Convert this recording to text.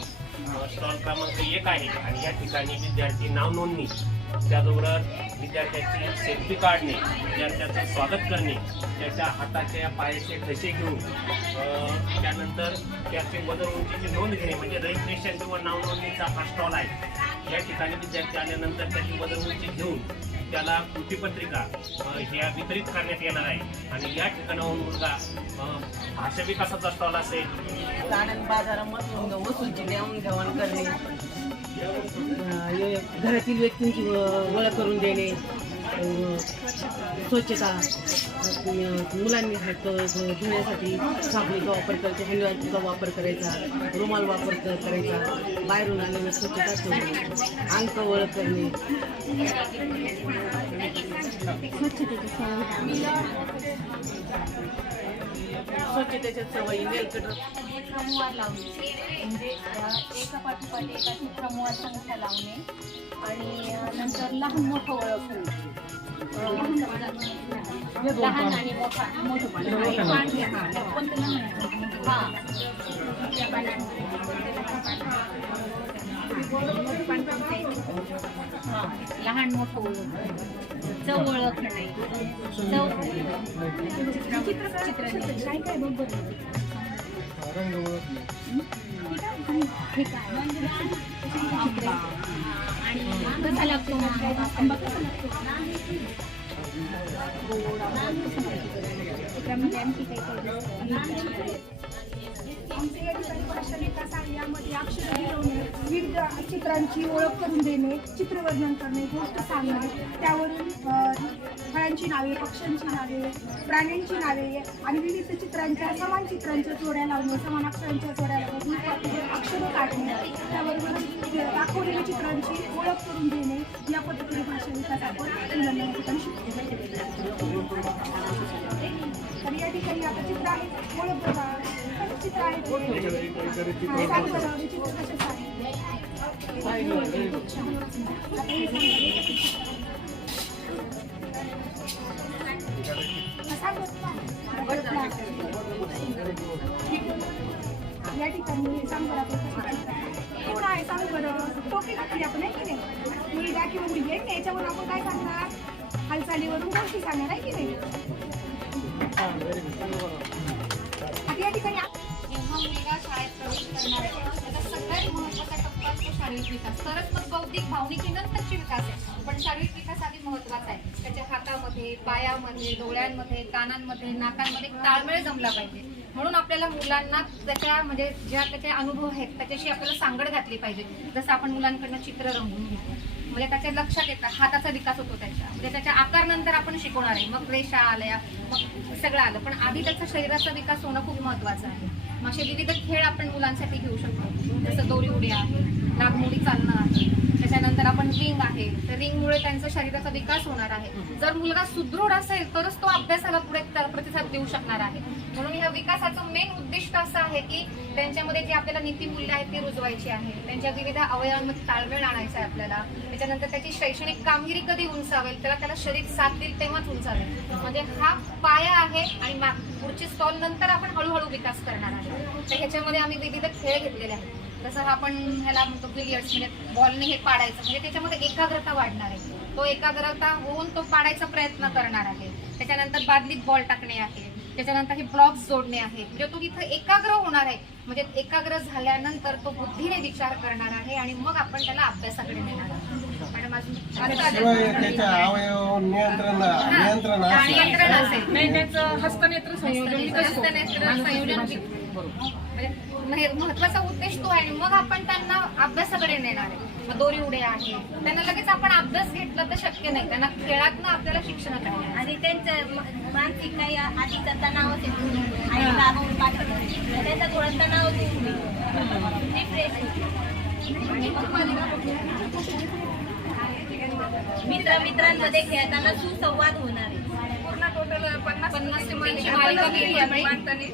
Stall stall क्रमांक एक आहे आणि या ठिकाणी विद्यार्थी नाव नोंदणी त्याचबरोबर विद्यार्थ्याची सेल्फी काढणे विद्यार्थ्याचं स्वागत करणे त्याच्या हाताच्या पायाचे ठसे घेऊन त्यानंतर त्याचे बदल उंचीची नोंद घेणे म्हणजे रजिस्ट्रेशन किंवा नावनोंदणीचा हा स्टॉल आहे. या ठिकाणी विद्यार्थी आल्यानंतर त्याची बदल उंची घेऊन त्याला कृतीपत्रिका ह्या वितरित करण्यात येणार आहे. आणि या ठिकाणाहून मुलगा भाषा विकासाचा स्टॉल असेल. आनंद बाजारामधून वस्तूंची देवाण घेवाण करणे. घरातील व्यक्तींची व- ओळख करून देणे स्वच्छता मुलांनी हात धुण्यासाठी साबणीचा वापर करायचा हँडवॉशचा वापर करायचा रुमाल वापर क- करायचा बाहेरून आलेलं स्वच्छता ठेवणे अंक ओळख करणे. स्वच्छतेच्या सवयी नेलकटर चित्रमुळा लावणे म्हणजे एका पाठोपाठ एका चित्रमुळा संख्या लावणे आणि नंतर लहान मोठं ओळखणे अ, लहान आणि मोठा. मोठं कोणतं लहान? हा. लहान मोठं ओळख चव ओळख चव चित्र आणि कसा लागतो आंबा आणखी काही काही चित्र चित्रांची ओळख करून देणे चित्रवर्णन करणे गोष्ट सांगणे त्यावरून फळांची नावे पक्ष्यांची नावे प्राण्यांची नावे आणि विविध चित्रांच्या समान चित्रांच्या जोड्या लावणे समान अक्षरांच्या जोड्या लावणे अक्षरं काढणे. त्याबरोबर दाखवलेल्या चित्रांची ओळख करून देणे. या पद्धतीने भाषा विकास आपण मुलांना ठिकाणी शिकतो. तर या ठिकाणी आता चित्र आहे. ओळख या ठिकाणी सांग बरं आहे सांग बरं टोपी घातली आपण आहे की नाही मुलगा किंवा मुलगी आहे याच्यावर आपण काय सांगणार हालचालीवरून गोष्टी सांगणार आहे की नाही आता या ठिकाणी मुलगा शाळेत प्रवेश करणार आहे त्याचा सगळ्यात महत्त्वाचा टप्पा असतो शारीरिक विकास. तरच मग बौद्धिक भावनिक नंतरची विकास आहे. पण शारीरिक विकास आधी महत्त्वाचा आहे. त्याच्या हातामध्ये पायामध्ये डोळ्यांमध्ये कानांमध्ये नाकांमध्ये ताळमेळ जमला पाहिजे. म्हणून आपल्याला मुलांना त्याच्या म्हणजे ज्या त्याचे अनुभव आहेत त्याच्याशी आपल्याला सांगड घातली पाहिजे. जसं आपण मुलांकडनं चित्र रंगवून घेतो. म्हणजे त्याच्या लक्षात येतं हाताचा विकास होतो त्याच्या. म्हणजे त्याच्या आकार नंतर आपण शिकवणार आहे. मग रेषा आल्या मग सगळं आलं. पण आधी त्याचा शरीराचा विकास होणं खूप महत्वाचं आहे. मग असे विविध खेळ आपण मुलांसाठी घेऊ शकतो. जसं दोरी उडी आहे नागमोडी चालणं आहे. त्याच्यानंतर आपण रिंग आहे. तर रिंगमुळे त्यांचा शरीराचा विकास होणार आहे. जर मुलगा सुदृढ असेल तरच तो अभ्यासाला पुढे प्रतिसाद देऊ शकणार आहे. म्हणून ह्या विकासाचं मेन उद्दिष्ट असं आहे की त्यांच्यामध्ये जे आपल्याला नीतिमूल्य आहेत ते रुजवायची आहे. त्यांच्या विविध अवयवांमध्ये ताळमेळ आणायचा आहे आपल्याला. त्याच्यानंतर त्याची शैक्षणिक कामगिरी कधी उंचावेल त्याला त्याला शरीर साथ देईल तेव्हाच उंचावेल. म्हणजे हा पाया आहे आणि पुढची स्टॉल नंतर आपण हळूहळू विकास करणार आहे. तर ह्याच्यामध्ये आम्ही विविध खेळ घेतलेले आहेत. जसं आपण ह्याला म्हणतो बिलियर्ड्स म्हणजे बॉलने हे पाडायचं. म्हणजे त्याच्यामध्ये एकाग्रता वाढणार आहे. तो एकाग्रता होऊन तो पाडायचा प्रयत्न करणार आहे. त्याच्यानंतर बादलीत बॉल टाकणे आहे. त्याच्यानंतर हे ब्लॉक्स जोडणे आहे. म्हणजे तो तिथं एकाग्र होणार आहे. म्हणजे एकाग्र झाल्यानंतर तो बुद्धीने विचार करणार आहे आणि मग आपण त्याला अभ्यासाकडे नेणार नियंत्रण नियंत्रण हा, असेल. हस्तनेत्र संयोजन विकसित म्हणजे महत्त्वाचा उद्देश तो आहे. आणि मग आपण त्यांना अभ्यासाकडे नेणार आहे. मग दोरी उडे आहे. त्यांना लगेच आपण अभ्यास घेतला तर शक्य नाही. त्यांना खेळातनं आपल्याला शिक्षणाकडे आणि त्यांचं मानसिक काही आधीचा तणाव असेल. आणि दाबून पाठवलं थोडा तणाव रिफ्रेश मित्र मित्रांमध्ये खेळताना सुसंवाद होणार आहे. खाली